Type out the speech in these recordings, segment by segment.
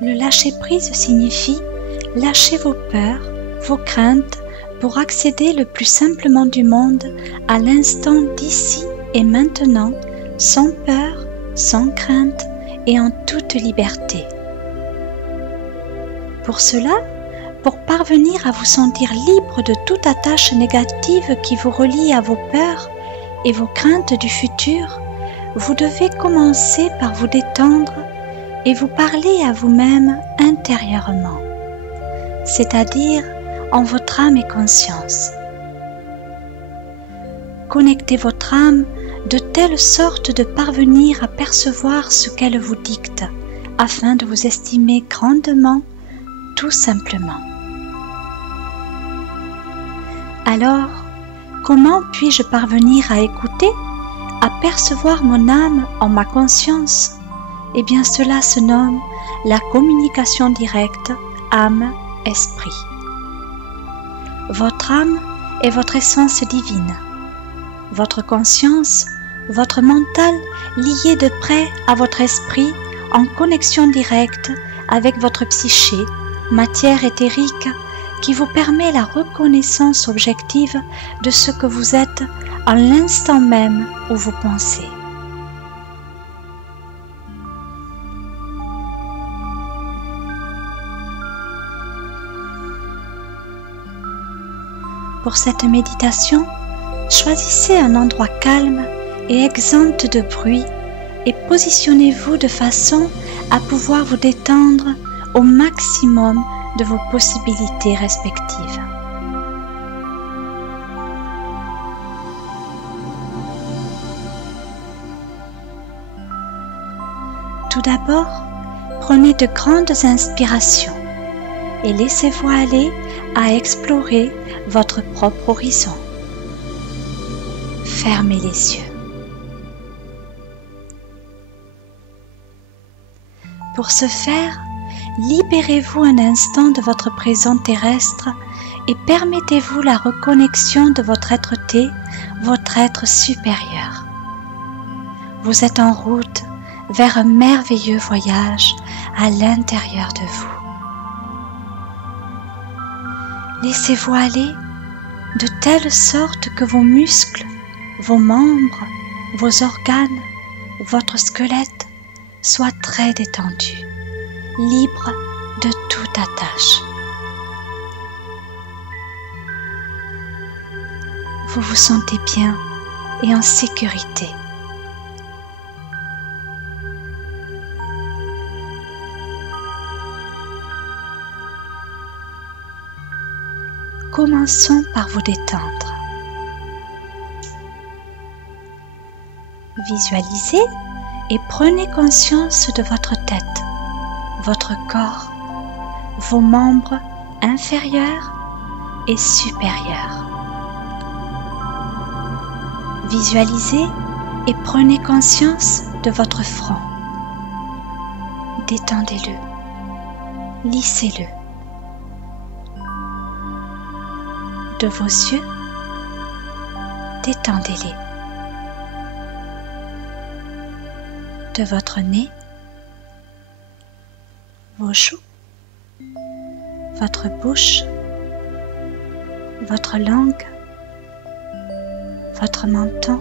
Le lâcher-prise signifie lâcher vos peurs, vos craintes pour accéder le plus simplement du monde à l'instant d'ici et maintenant, sans peur, sans crainte et en toute liberté. Pour cela, pour parvenir à vous sentir libre de toute attache négative qui vous relie à vos peurs et vos craintes du futur, vous devez commencer par vous détendre et vous parler à vous-même intérieurement, c'est-à-dire en votre âme et conscience. Connectez votre âme de telle sorte de parvenir à percevoir ce qu'elle vous dicte, afin de vous estimer grandement, tout simplement. Alors, comment puis-je parvenir à écouter, à percevoir mon âme en ma conscience? Eh bien, cela se nomme la communication directe âme-esprit. Votre âme est votre essence divine. Votre conscience, votre mental lié de près à votre esprit en connexion directe avec votre psyché, matière éthérique qui vous permet la reconnaissance objective de ce que vous êtes à l'instant même où vous pensez. Pour cette méditation, choisissez un endroit calme et exempt de bruit et positionnez-vous de façon à pouvoir vous détendre au maximum de vos possibilités respectives. Tout d'abord, prenez de grandes inspirations et laissez-vous aller à explorer votre propre horizon. Fermez les yeux. Pour ce faire, libérez-vous un instant de votre présent terrestre et permettez-vous la reconnexion de votre être-té, votre être supérieur. Vous êtes en route vers un merveilleux voyage à l'intérieur de vous. Laissez-vous aller de telle sorte que vos muscles, vos membres, vos organes, votre squelette soient très détendus, libres de toute attache. Vous vous sentez bien et en sécurité. Commençons par vous détendre. Visualisez et prenez conscience de votre tête, votre corps, vos membres inférieurs et supérieurs. Visualisez et prenez conscience de votre front. Détendez-le, lissez-le. De vos yeux, détendez-les. De votre nez, vos joues, votre bouche, votre langue, votre menton,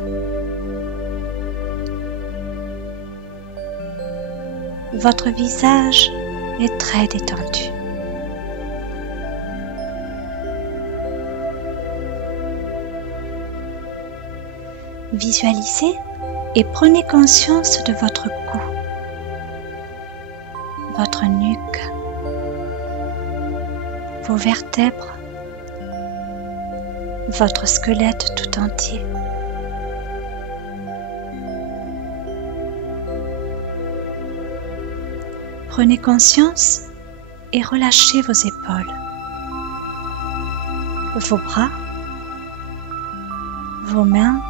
votre visage est très détendu. Visualisez et prenez conscience de votre cou, votre nuque, vos vertèbres, votre squelette tout entier. Prenez conscience et relâchez vos épaules, vos bras, vos mains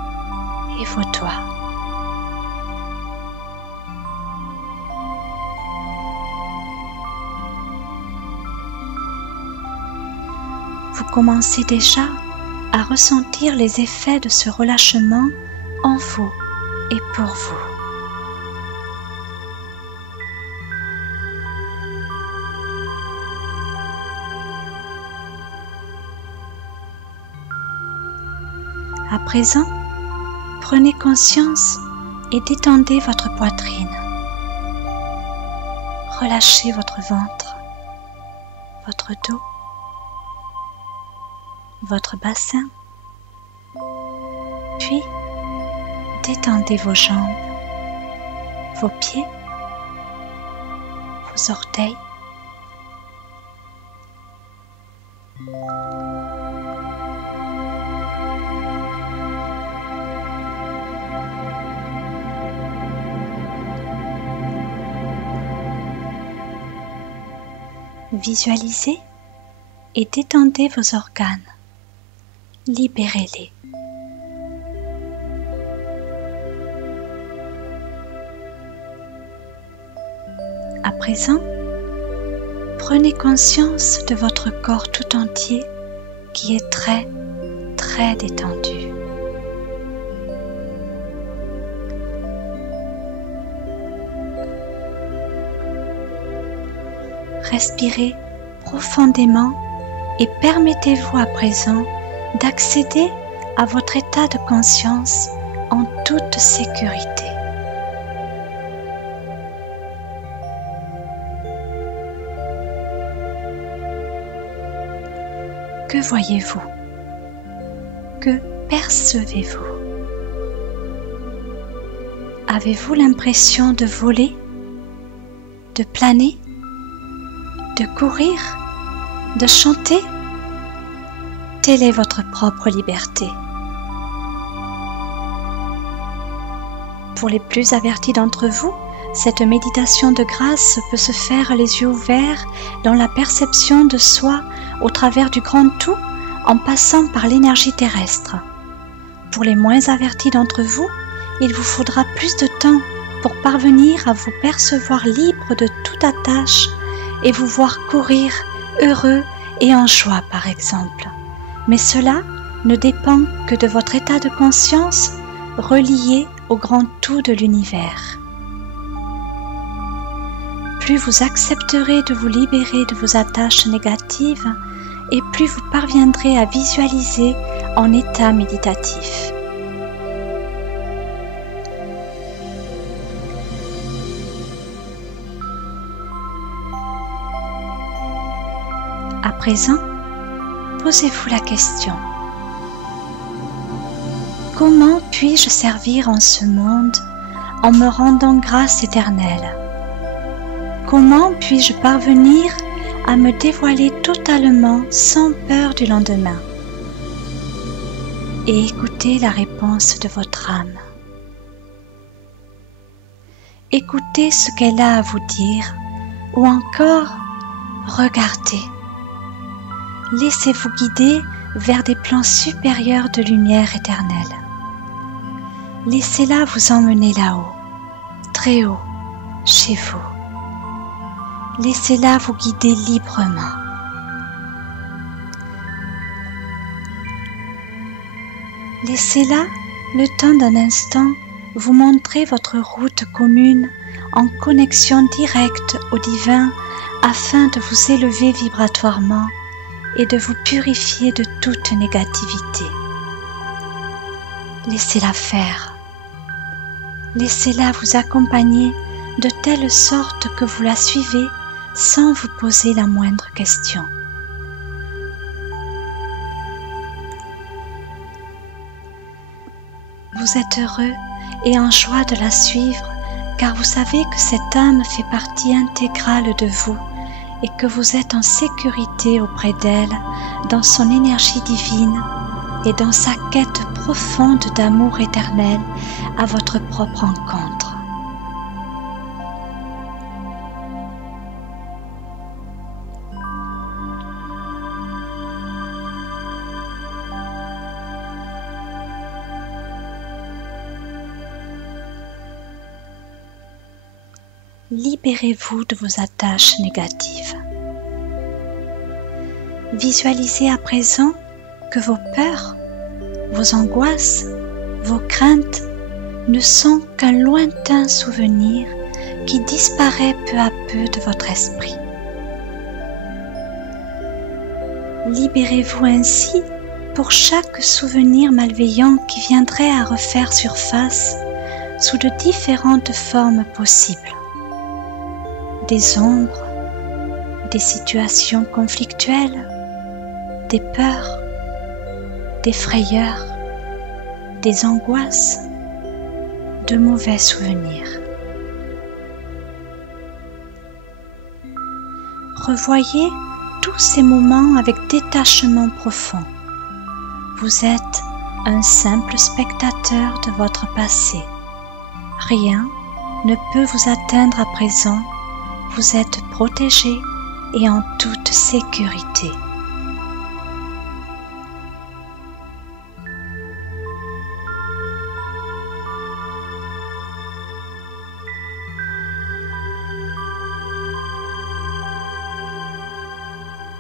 et vos doigts. Vous commencez déjà à ressentir les effets de ce relâchement en vous et pour vous. À présent, prenez conscience et détendez votre poitrine. Relâchez votre ventre, votre dos, votre bassin, puis détendez vos jambes, vos pieds, vos orteils. Visualisez et détendez vos organes. Libérez-les. À présent, prenez conscience de votre corps tout entier qui est très, très détendu. Respirez profondément et permettez-vous à présent d'accéder à votre état de conscience en toute sécurité. Que voyez-vous? Que percevez-vous? Avez-vous l'impression de voler, de planer, de courir, de chanter? Telle est votre propre liberté. Pour les plus avertis d'entre vous, cette méditation de grâce peut se faire les yeux ouverts dans la perception de soi au travers du grand tout en passant par l'énergie terrestre. Pour les moins avertis d'entre vous, il vous faudra plus de temps pour parvenir à vous percevoir libre de toute attache et vous voir courir heureux et en joie par exemple. Mais cela ne dépend que de votre état de conscience relié au grand tout de l'univers. Plus vous accepterez de vous libérer de vos attaches négatives et plus vous parviendrez à visualiser en état méditatif. À présent, posez-vous la question: comment puis-je servir en ce monde en me rendant grâce éternelle? Comment puis-je parvenir à me dévoiler totalement sans peur du lendemain? Et écoutez la réponse de votre âme. Écoutez ce qu'elle a à vous dire ou encore regardez. Laissez-vous guider vers des plans supérieurs de lumière éternelle. Laissez-la vous emmener là-haut, très haut, chez vous. Laissez-la vous guider librement. Laissez-la, le temps d'un instant, vous montrer votre route commune en connexion directe au divin afin de vous élever vibratoirement et de vous purifier de toute négativité. Laissez-la faire. Laissez-la vous accompagner de telle sorte que vous la suivez sans vous poser la moindre question. Vous êtes heureux et en joie de la suivre car vous savez que cette âme fait partie intégrale de vous et que vous êtes en sécurité auprès d'elle, dans son énergie divine et dans sa quête profonde d'amour éternel à votre propre rencontre. Libérez-vous de vos attaches négatives. Visualisez à présent que vos peurs vos angoisses, vos craintes ne sont qu'un lointain souvenir qui disparaît peu à peu de votre esprit. Libérez-vous ainsi pour chaque souvenir malveillant qui viendrait à refaire surface sous de différentes formes possibles. Des ombres, des situations conflictuelles, des peurs, des frayeurs, des angoisses, de mauvais souvenirs. Revoyez tous ces moments avec détachement profond. Vous êtes un simple spectateur de votre passé. Rien ne peut vous atteindre à présent. Vous êtes protégé et en toute sécurité.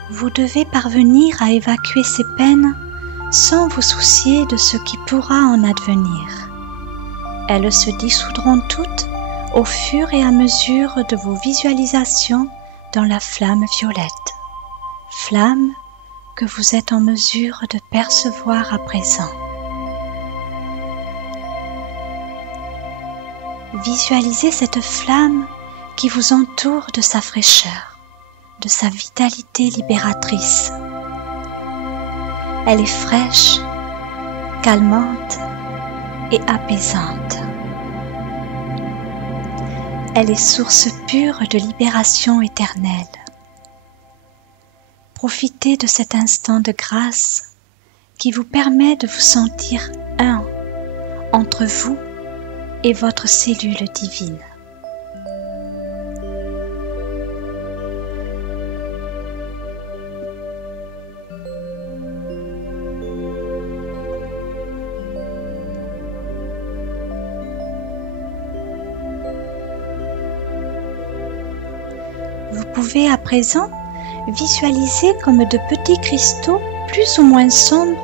Vous devez parvenir à évacuer ces peines sans vous soucier de ce qui pourra en advenir. Elles se dissoudront toutes au fur et à mesure de vos visualisations dans la flamme violette, flamme que vous êtes en mesure de percevoir à présent. Visualisez cette flamme qui vous entoure de sa fraîcheur, de sa vitalité libératrice. Elle est fraîche, calmante et apaisante. Elle est source pure de libération éternelle. Profitez de cet instant de grâce qui vous permet de vous sentir un entre vous et votre cellule divine. Vous pouvez à présent visualiser comme de petits cristaux plus ou moins sombres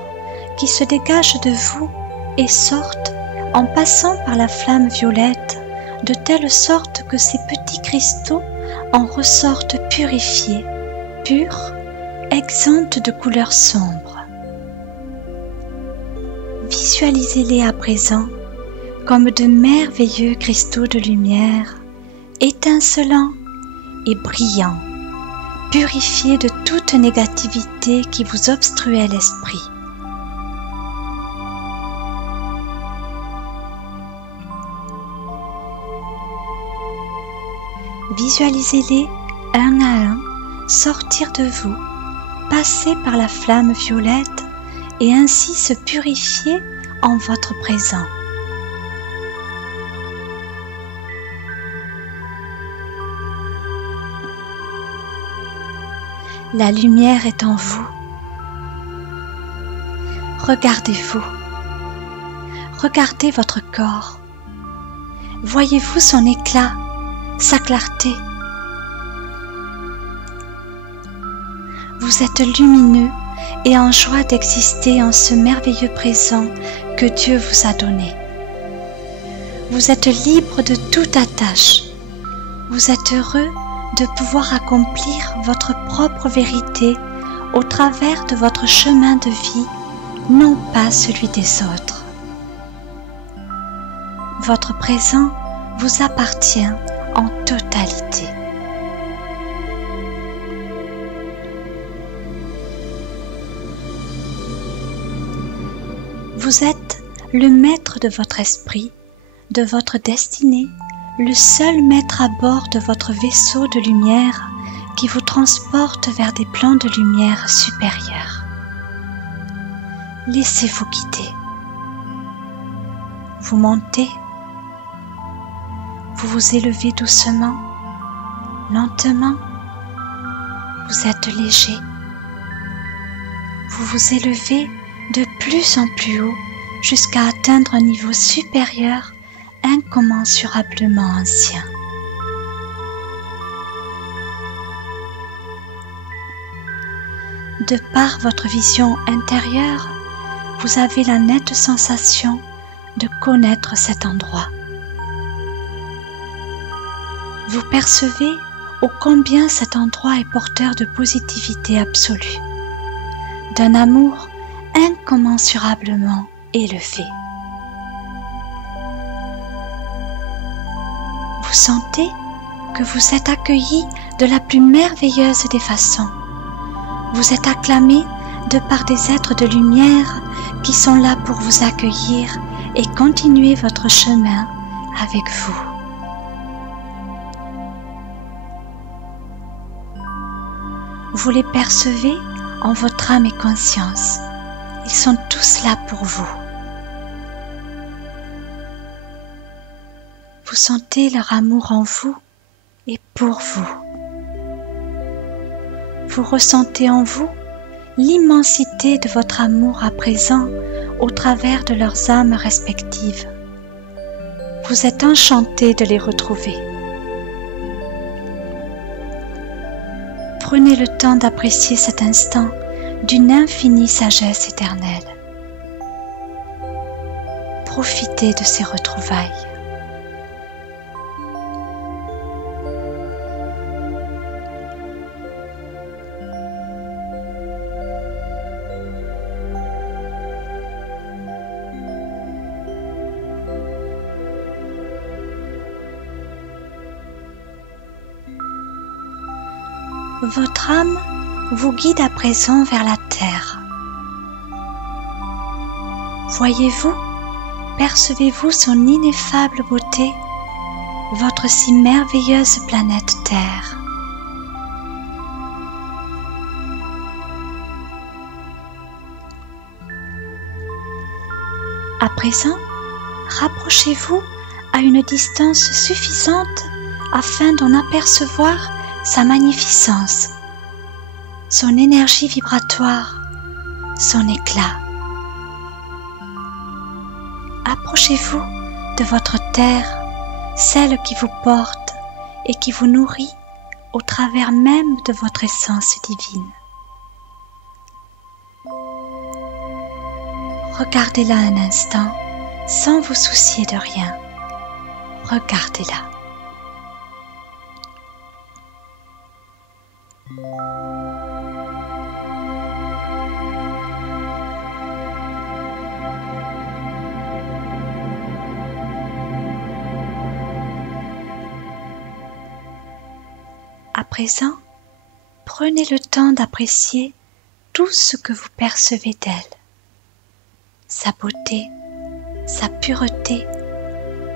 qui se dégagent de vous et sortent en passant par la flamme violette, de telle sorte que ces petits cristaux en ressortent purifiés, purs, exempts de couleurs sombres. Visualisez-les à présent comme de merveilleux cristaux de lumière, étincelants et brillants, purifiés de toute négativité qui vous obstruait l'esprit. Visualisez-les un à un sortir de vous, passer par la flamme violette et ainsi se purifier en votre présent. La lumière est en vous. Regardez-vous. Regardez votre corps. Voyez-vous son éclat, sa clarté. Vous êtes lumineux et en joie d'exister en ce merveilleux présent que Dieu vous a donné. Vous êtes libre de toute attache. Vous êtes heureux de pouvoir accomplir votre propre vérité au travers de votre chemin de vie, non pas celui des autres. Votre présent vous appartient en totalité. Vous êtes le maître de votre esprit, de votre destinée, le seul maître à bord de votre vaisseau de lumière qui vous transporte vers des plans de lumière supérieurs. Laissez-vous guider. Vous montez, vous vous élevez doucement, lentement, vous êtes léger. Vous vous élevez de plus en plus haut jusqu'à atteindre un niveau supérieur incommensurablement ancien. De par votre vision intérieure, vous avez la nette sensation de connaître cet endroit. Vous percevez ô combien cet endroit est porteur de positivité absolue, d'un amour incommensurablement élevé. Vous sentez que vous êtes accueilli de la plus merveilleuse des façons. Vous êtes acclamé de par des êtres de lumière qui sont là pour vous accueillir et continuer votre chemin avec vous. Vous les percevez en votre âme et conscience. Ils sont tous là pour vous. Vous sentez leur amour en vous et pour vous. Vous ressentez en vous l'immensité de votre amour à présent au travers de leurs âmes respectives. Vous êtes enchanté de les retrouver. Prenez le temps d'apprécier cet instant d'une infinie sagesse éternelle. Profitez de ces retrouvailles. Votre âme vous guide à présent vers la terre. Voyez-vous, percevez-vous son ineffable beauté, votre si merveilleuse planète Terre. À présent, rapprochez-vous à une distance suffisante afin d'en apercevoir sa magnificence, son énergie vibratoire, son éclat. Approchez-vous de votre terre, celle qui vous porte et qui vous nourrit au travers même de votre essence divine. Regardez-la un instant sans vous soucier de rien. Regardez-la. À présent, prenez le temps d'apprécier tout ce que vous percevez d'elle. Sa beauté, sa pureté,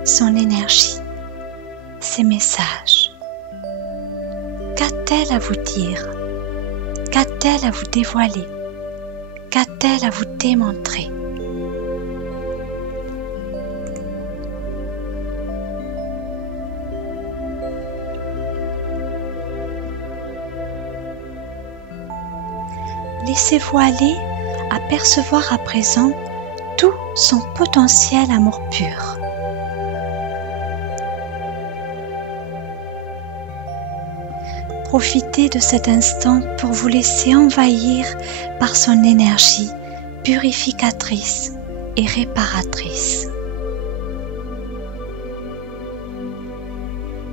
son énergie, ses messages. Qu'a-t-elle à vous dire? Qu'a-t-elle à vous dévoiler? Qu'a-t-elle à vous démontrer? Laissez-vous aller à percevoir à présent tout son potentiel amour pur. Profitez de cet instant pour vous laisser envahir par son énergie purificatrice et réparatrice.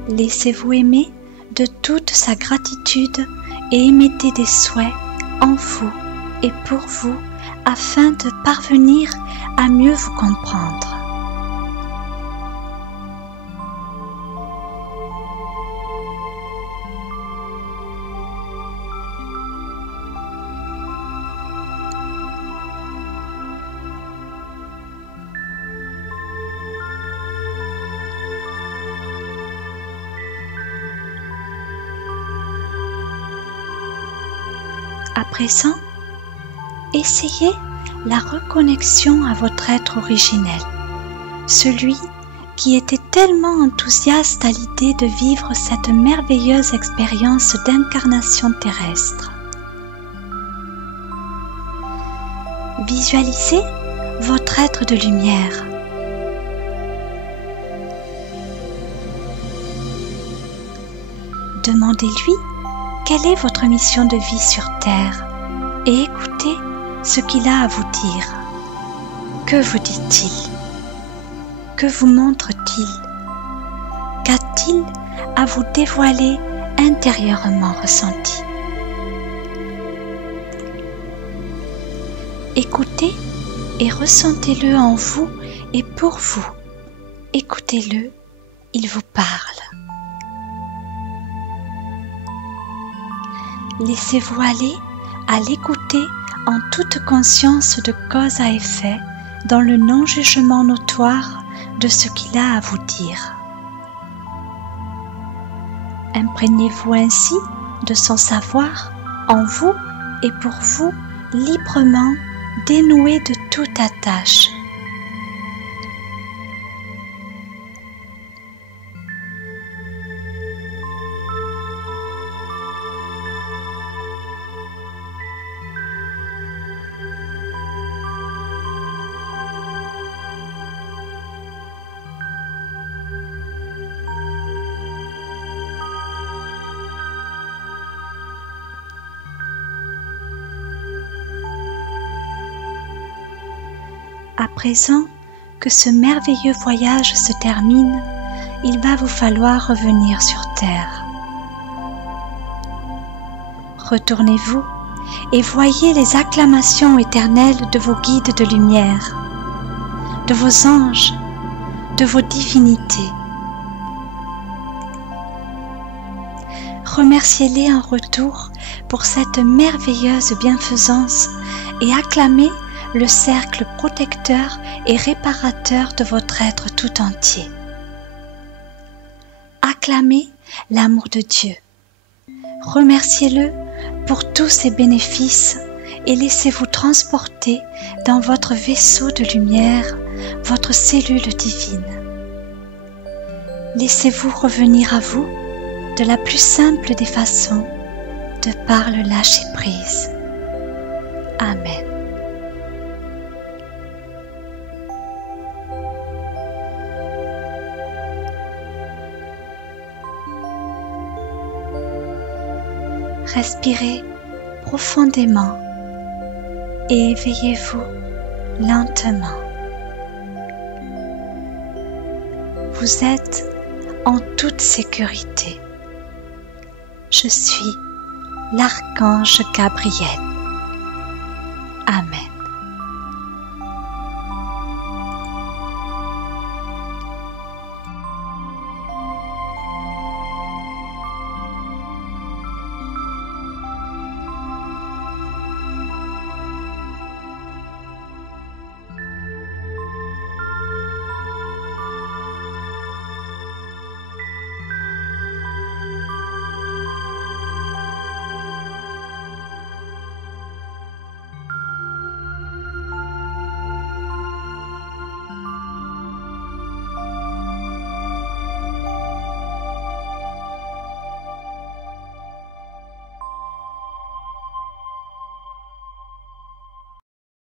Laissez-vous aimer de toute sa gratitude et émettez des souhaits en vous et pour vous afin de parvenir à mieux vous comprendre. À présent, essayez la reconnexion à votre être originel, celui qui était tellement enthousiaste à l'idée de vivre cette merveilleuse expérience d'incarnation terrestre. Visualisez votre être de lumière. Demandez-lui quelle est votre mission de vie sur Terre et écoutez ce qu'il a à vous dire. Que vous dit-il? Que vous montre-t-il? Qu'a-t-il à vous dévoiler intérieurement ressenti? Écoutez et ressentez-le en vous et pour vous. Écoutez-le, il vous parle. Laissez-vous aller à l'écouter en toute conscience de cause à effet, dans le non-jugement notoire de ce qu'il a à vous dire. Imprégnez-vous ainsi de son savoir en vous et pour vous, librement dénoué de toute attache. À présent que ce merveilleux voyage se termine, il va vous falloir revenir sur terre. Retournez-vous et voyez les acclamations éternelles de vos guides de lumière, de vos anges, de vos divinités. Remerciez-les en retour pour cette merveilleuse bienfaisance et acclamez le cercle protecteur et réparateur de votre être tout entier. Acclamez l'amour de Dieu. Remerciez-le pour tous ses bénéfices et laissez-vous transporter dans votre vaisseau de lumière, votre cellule divine. Laissez-vous revenir à vous de la plus simple des façons, de par le lâcher-prise. Amen. Respirez profondément et éveillez-vous lentement. Vous êtes en toute sécurité. Je suis l'archange Gabriel. Amen.